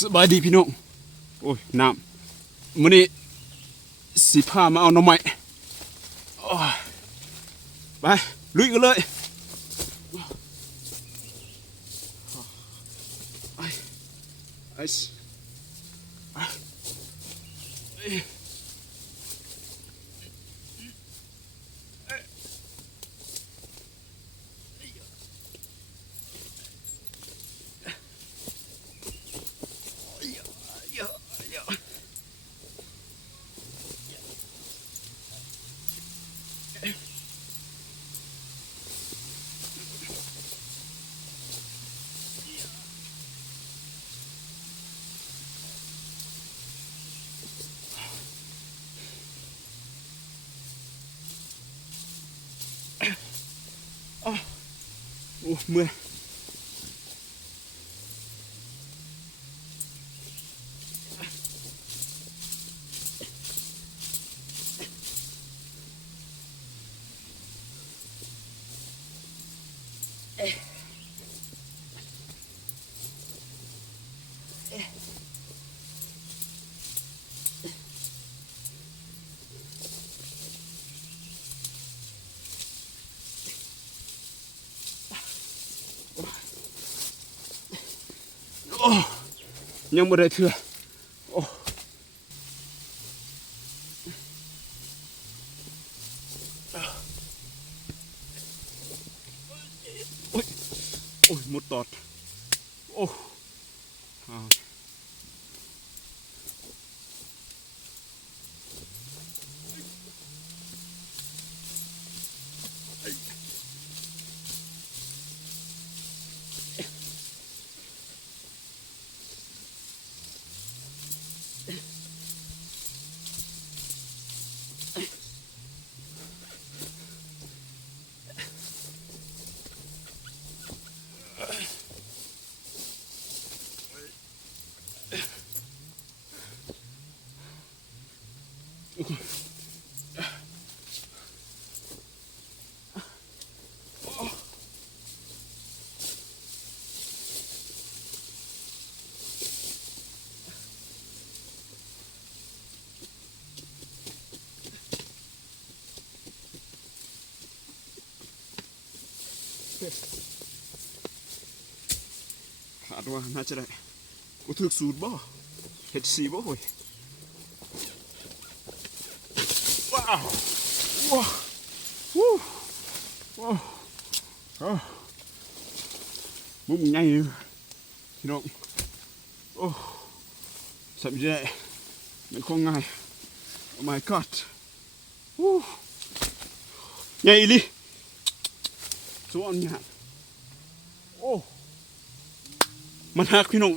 สบายดีพี่น้องโอ้ยน้ำมื้อนี้สิพามาเอาหน่อไม้ไปลุยกันเลยไอ้ไอ้โอ้เมื่อยยังไม่ได้เถื่อโอ้โอ้ยโอ้ยหมดตอดโอ้ขาดว่าน่าจะได้กูถึกสูตรบ่เห็ดสีบ่เว้ยว้าวว้าววู้ว้าวมุ้งใหญ่เลยพี่น้องโอ้สับใจมันคงง่าย oh my god วู้ใหญ่ลิสวนเนี่ยโอ้มันหักพี่น้อง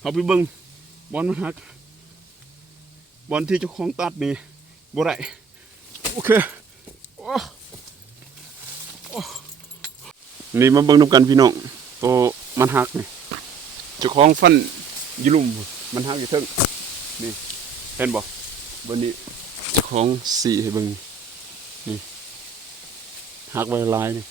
เอาไปเบิ่งบอลมันหักบอลที่เจ้าของตัดนี่บ่ได้โอเคนี่มาเบิ่งนำกันพี่น้องโตมันหักนี่เจ้าของฟันยีลุ่มมันหักอยู่เทิงนี่เห็นบ่บนนี้เจ้าของสีให้เบิ่งนี่หักไว้ลายนี่